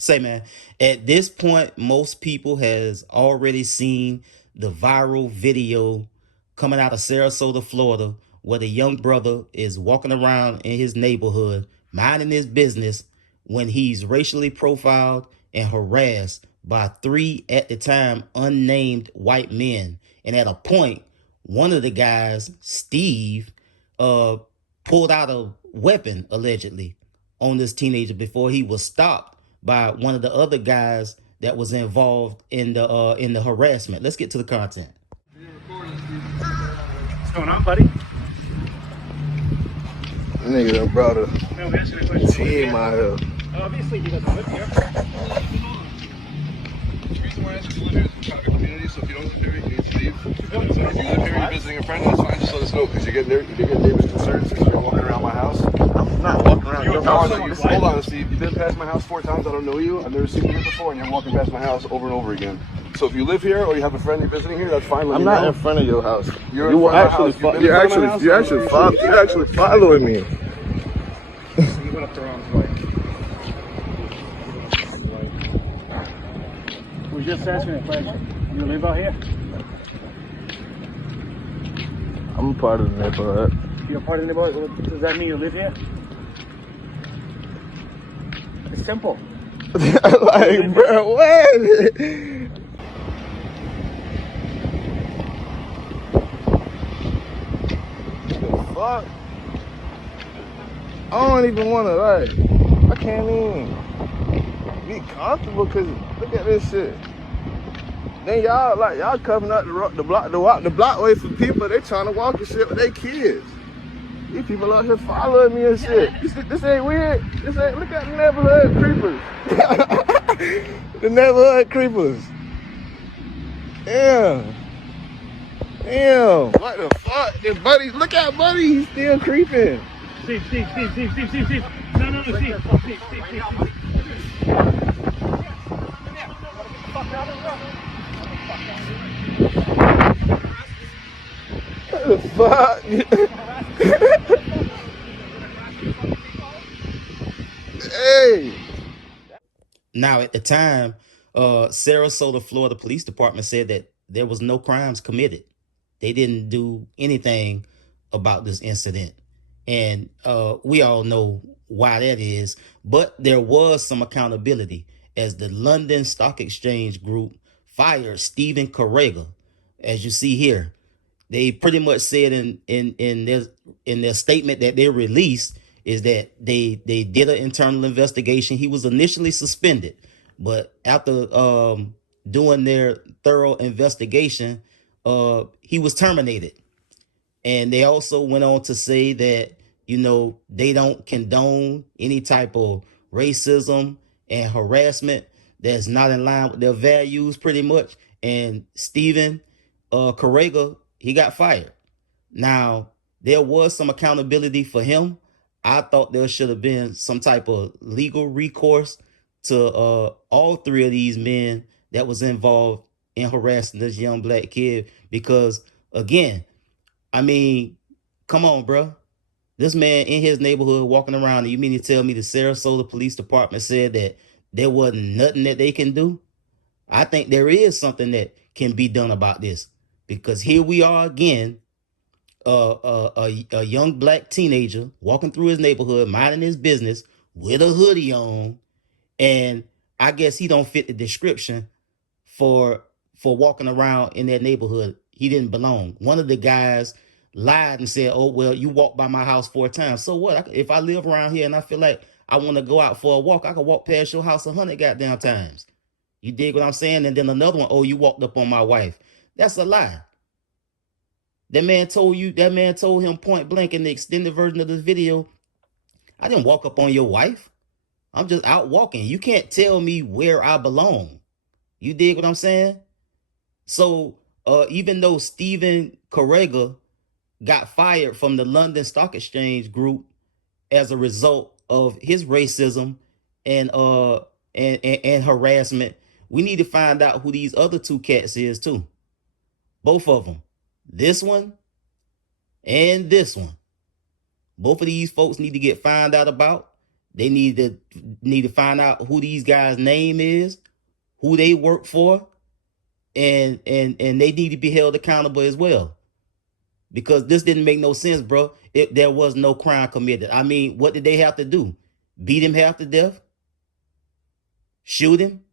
Say, man, at this point, most people has already seen the viral video coming out of Sarasota, Florida, where the young brother is walking around in his neighborhood, minding his business, when he's racially profiled and harassed by three, at the time, unnamed white men. And at a point, one of the guys, Steve, uh, pulled out a weapon, allegedly, on this teenager before he was stopped by one of the other guys that was involved in the harassment. Let's get to the content. What's going on, buddy? Nigga done brought a No, answer the question. team out here. Obviously, he doesn't live here. The reason why I asked you to live here is a private community, so if you don't live here, you need to leave. So if you live here, you're visiting a friend, that's fine, just let us know, because you get neighbors concerned since you're walking around my house. I'm not walking around your house. Hold on, Steve. You've been past my house 4 times, I don't know you. I've never seen you here before, and you're walking past my house over and over again. So if you live here or you have a friend you're visiting here, that's fine. I'm not in front of your house. You're actually following me. So you went up the wrong way. We're just asking a question. You live out here? I'm a part of the neighborhood. You're part of the neighborhood. Does that mean you live here? It's simple. Like, bro, what? Fuck. I don't even want to, like, I can't even be comfortable because look at this shit. Then y'all coming up the block way for people. They trying to walk and shit with their kids. These people out here following me and shit. This ain't weird. This ain't, look at the neighborhood creepers. The neighborhood creepers. Damn. Damn. What the fuck? This Buddy, look at Buddy. He's still creeping. Steve. No, Steve. What the fuck? Hey. Now, at the time, Sarasota, Florida Police Department said that there was no crimes committed. They didn't do anything about this incident. And we all know why that is. But there was some accountability, as the London Stock Exchange Group fired Stephen Carega. As you see here, they pretty much said in their statement that they released is that they did an internal investigation. He was initially suspended, but after doing their thorough investigation, he was terminated. And they also went on to say that, you know, they don't condone any type of racism and harassment that's not in line with their values, pretty much. And Stephen Carega, he got fired. Now, there was some accountability for him. I thought there should have been some type of legal recourse to all 3 of these men that was involved in harassing this young black kid. Because, again, I mean, come on, bro. This man in his neighborhood walking around, and you mean to tell me the Sarasota Police Department said that there wasn't nothing that they can do? I think there is something that can be done about this, because here we are again, a young black teenager walking through his neighborhood, minding his business with a hoodie on, and I guess he don't fit the description for walking around in that neighborhood. He didn't belong. One of the guys lied and said, "Oh, well, you walked by my house 4 times. So what? If I live around here and I feel like I want to go out for a walk, I can walk past your house 100 goddamn times." You dig what I'm saying? And then another one, "Oh, you walked up on my wife." That's a lie. That man told him point blank in the extended version of the video, "I didn't walk up on your wife. I'm just out walking. You can't tell me where I belong." You dig what I'm saying? So even though Stephen Carega got fired from the London Stock Exchange Group as a result of his racism and harassment, we need to find out who these other 2 cats is too. Both of them. This one and this one. Both of these folks need to get found out about They need to find out who these guys' name is, who they work for, and they need to be held accountable as well. Because this didn't make no sense, bro. There was no crime committed. I mean, what did they have to do? Beat him half to death? Shoot him?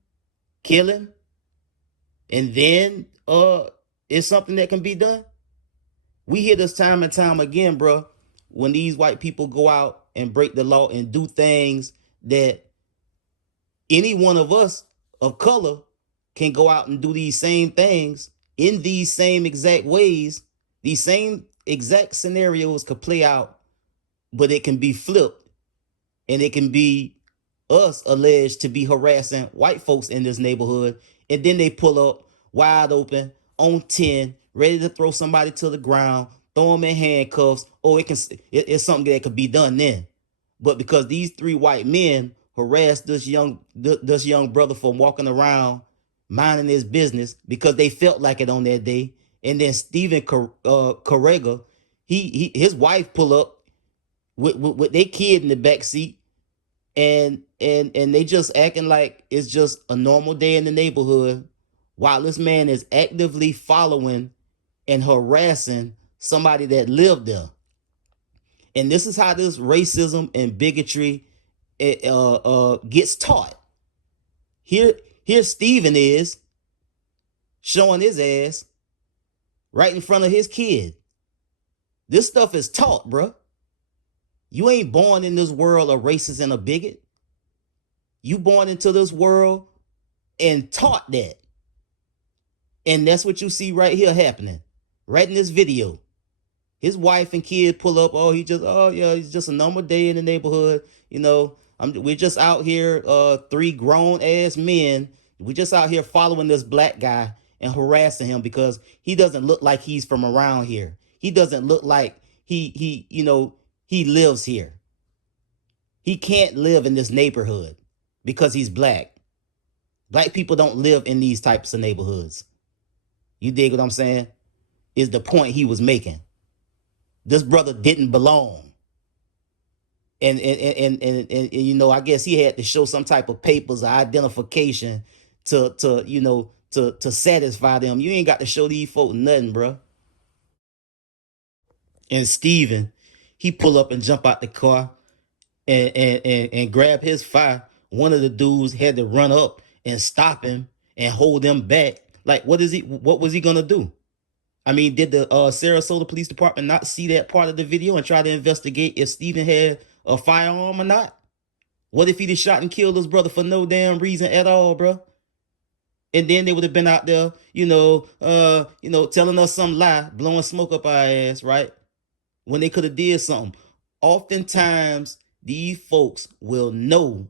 Kill him? And then it's something that can be done? We hear this time and time again, bro, when these white people go out and break the law and do things that any one of us of color can go out and do these same things in these same exact ways. These same exact scenarios could play out, but it can be flipped, and it can be us alleged to be harassing white folks in this neighborhood, and then they pull up wide open on 10, ready to throw somebody to the ground, throw them in handcuffs. Oh, it's something that could be done then. But because these three white men harassed this young brother from walking around minding his business because they felt like it on that day, and then Stephen Carega, his wife pull up with their kid in the back seat, and they just acting like it's just a normal day in the neighborhood, while this man is actively following and harassing somebody that lived there. And this is how this racism and bigotry gets taught. Here Stephen is showing his ass right in front of his kid. This stuff is taught, bro. You ain't born in this world a racist and a bigot. You born into this world and taught that. And that's what you see right here happening, right in this video. His wife and kid pull up. He's just a normal day in the neighborhood. You know, we're just out here, three grown ass men. We're just out here following this black guy and harassing him because he doesn't look like he's from around here. He doesn't look like he lives here. He can't live in this neighborhood because he's black. Black people don't live in these types of neighborhoods. You dig what I'm saying? Is the point he was making. This brother didn't belong. And I guess he had to show some type of papers or identification to satisfy them. You ain't got to show these folks nothing, bro. And Steven, he pull up and jump out the car and grab his fire. One of the dudes had to run up and stop him and hold him back. Like, what was he gonna do? I mean, did the Sarasota Police Department not see that part of the video and try to investigate if Stephen had a firearm or not? What if he just shot and killed his brother for no damn reason at all, bro? And then they would have been out there, telling us some lie, blowing smoke up our ass, right? When they could have did something. Oftentimes, these folks will know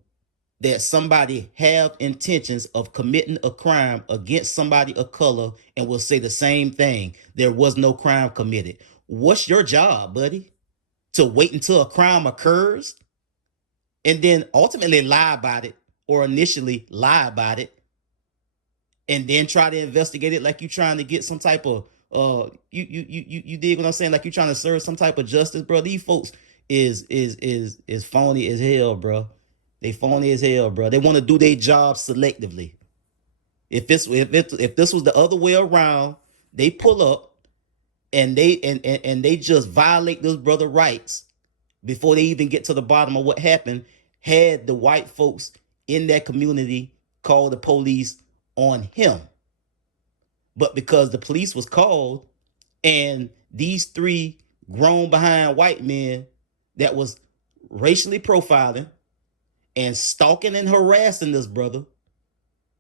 that somebody have intentions of committing a crime against somebody of color and will say the same thing. There was no crime committed. What's your job, buddy? To wait until a crime occurs and then ultimately lie about it, or initially lie about it, and then try to investigate it like you're trying to get some type of you dig what I'm saying? Like you're trying to serve some type of justice, bro. These folks is phony as hell, bro. They phony as hell, bro. They want to do their job selectively. If this was the other way around, they pull up and they just violate this brother's rights before they even get to the bottom of what happened. Had the white folks in that community call the police on him. But because the police was called and these three grown behind white men that was racially profiling and stalking and harassing this brother,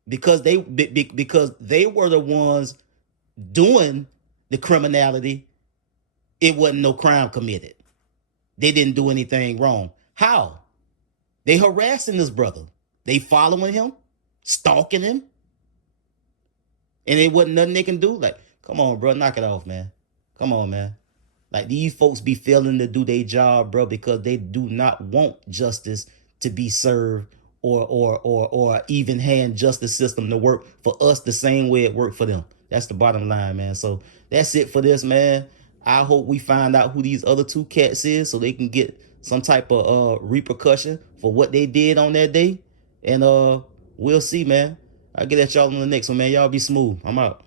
because they were the ones doing the criminality, it wasn't no crime committed. They didn't do anything wrong. How? They harassing this brother. They following him, stalking him, and it wasn't nothing they can do. Like, come on, bro, knock it off, man. Come on, man. Like, these folks be failing to do their job, bro, because they do not want justice to be served or even hand justice system to work for us the same way it worked for them. That's the bottom line, man. So that's it for this, man. I hope we find out who these other two cats is so they can get some type of repercussion for what they did on that day. And we'll see, man. I'll get at y'all on the next one, man. Y'all be smooth. I'm out.